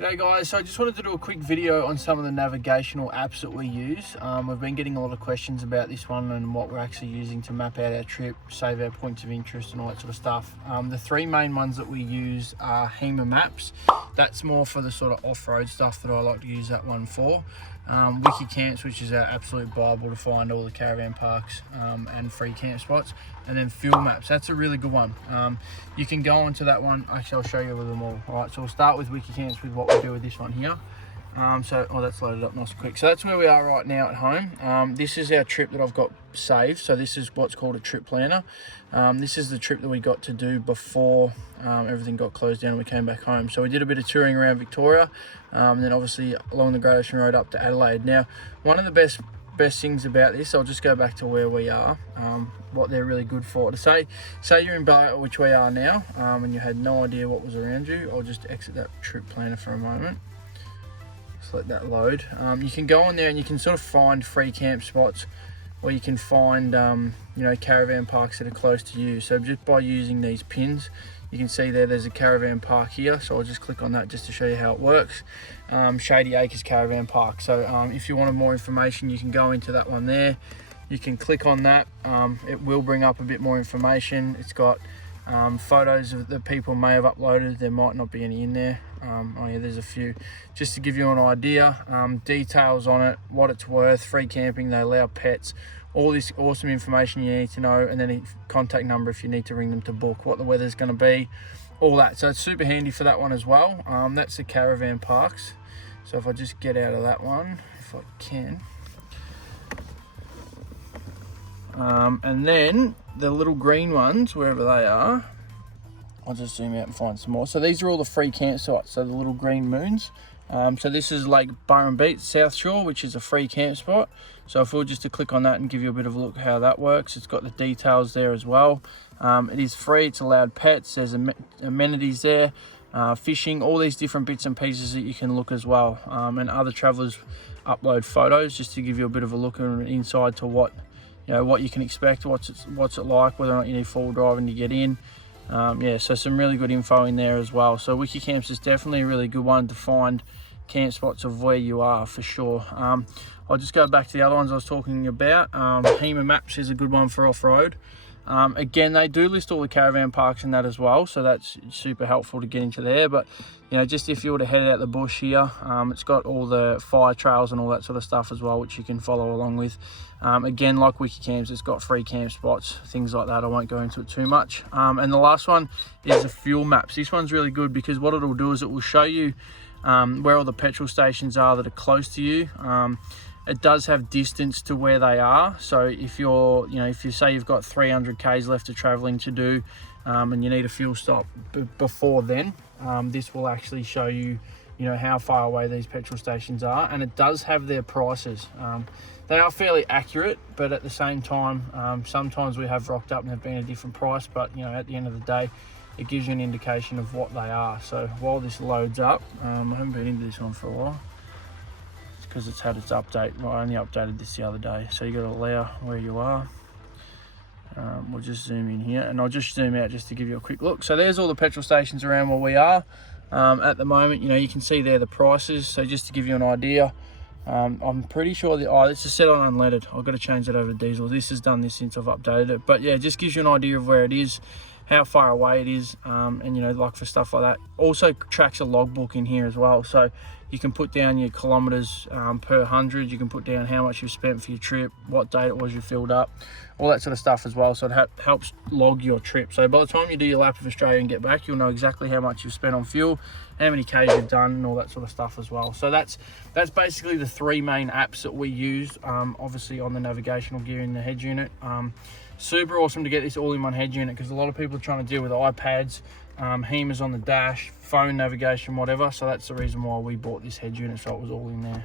G'day guys, so I just wanted to do a quick video on some of the navigational apps that we use. We've been getting a lot of questions about this one and what we're actually using to map out our trip, save our points of interest and all that sort of stuff. The three main ones that we use are FEMA Maps. That's more for the sort of off-road stuff that I like to use that one for. Wiki Camps, which is our absolute bible to find all the caravan parks and free camp spots. And then Fuel Maps, that's a really good one. You can go onto that one. Actually, I'll show you them all. All right, so we'll start with Wiki Camps with what we do with this one here. That's loaded up nice and quick. So that's where we are right now at home. This is our trip that I've got saved. So this is what's called a trip planner. This is the trip that we got to do before everything got closed down and we came back home. So we did a bit of touring around Victoria, and then obviously along the Great Ocean Road up to Adelaide. Now, one of the best things about this, I'll just go back to where we are, what they're really good for. To say you're in Ballarat, which we are now, and you had no idea what was around you, I'll just exit that trip planner for a moment. Just let that load. You can go on there and you can sort of find free camp spots, or you can find caravan parks that are close to you. So just by using these pins, you can see there's a caravan park here, so I'll just click on that just to show you how it works. Shady Acres Caravan Park. So if you wanted more information, you can go into that one there. You can click on that. It will bring up a bit more information. It's got photos of that people may have uploaded. There might not be any in there. Oh yeah, there's a few. Just to give you an idea, details on it, what it's worth, free camping, they allow pets, all this awesome information you need to know, and then a contact number if you need to ring them to book, what the weather's going to be, all that. So it's super handy for that one as well. That's the caravan parks. So if I just get out of that one, if I can. And then the little green ones, wherever they are, I'll just zoom out and find some more. So these are all the free campsites, so the little green moons. So this is Lake Burrumbete, South Shore, which is a free camp spot. So if we were just to click on that and give you a bit of a look how that works, it's got the details there as well. It is free, it's allowed pets, there's amenities there, fishing, all these different bits and pieces that you can look as well. And other travellers upload photos just to give you a bit of a look and an insight to what you can expect, what's it like, whether or not you need four-wheel driving to get in. So some really good info in there as well. So Wiki Camps is definitely a really good one to find camp spots of where you are for sure. I'll just go back to the other ones I was talking about. FEMA Maps is a good one for off-road. Again, they do list all the caravan parks and that as well, so that's super helpful to get into there. But just if you were to head out the bush here, it's got all the fire trails and all that sort of stuff as well, which you can follow along with. Again, like Wiki Camps, it's got free camp spots, things like that. I won't go into it too much. And the last one is the Fuel Maps. This one's really good because what it'll do is it will show you where all the petrol stations are that are close to you. It does have distance to where they are. So if if you say you've got 300 k's left of traveling to do, and you need a fuel stop before then, this will actually show you, how far away these petrol stations are, and it does have their prices. They are fairly accurate, but at the same time, sometimes we have rocked up and have been a different price. But at the end of the day, it gives you an indication of what they are. So while this loads up, I haven't been into this one for a while, because it's had its update. Well, I only updated this the other day. So you got to allow where you are. We'll just zoom in here, and I'll just zoom out just to give you a quick look. So there's all the petrol stations around where we are. At the moment, you can see there the prices. So just to give you an idea, I'm pretty sure that this is set on unleaded. I've got to change that over to diesel. This has done this since I've updated it. But yeah, it just gives you an idea of where it is, how far away it is, and like for stuff like that. Also tracks a logbook in here as well, so you can put down your kilometers per 100. You can put down how much you've spent for your trip, what date it was you filled up, all that sort of stuff as well. So it helps log your trip. So by the time you do your lap of Australia and get back, you'll know exactly how much you've spent on fuel, how many k's you've done, and all that sort of stuff as well. So that's basically the three main apps that we use, obviously on the navigational gear in the head unit. Super awesome to get this all-in-one head unit, because a lot of people are trying to deal with iPads, HEMAs on the dash, phone navigation, whatever. So that's the reason why we bought this head unit, so it was all in there.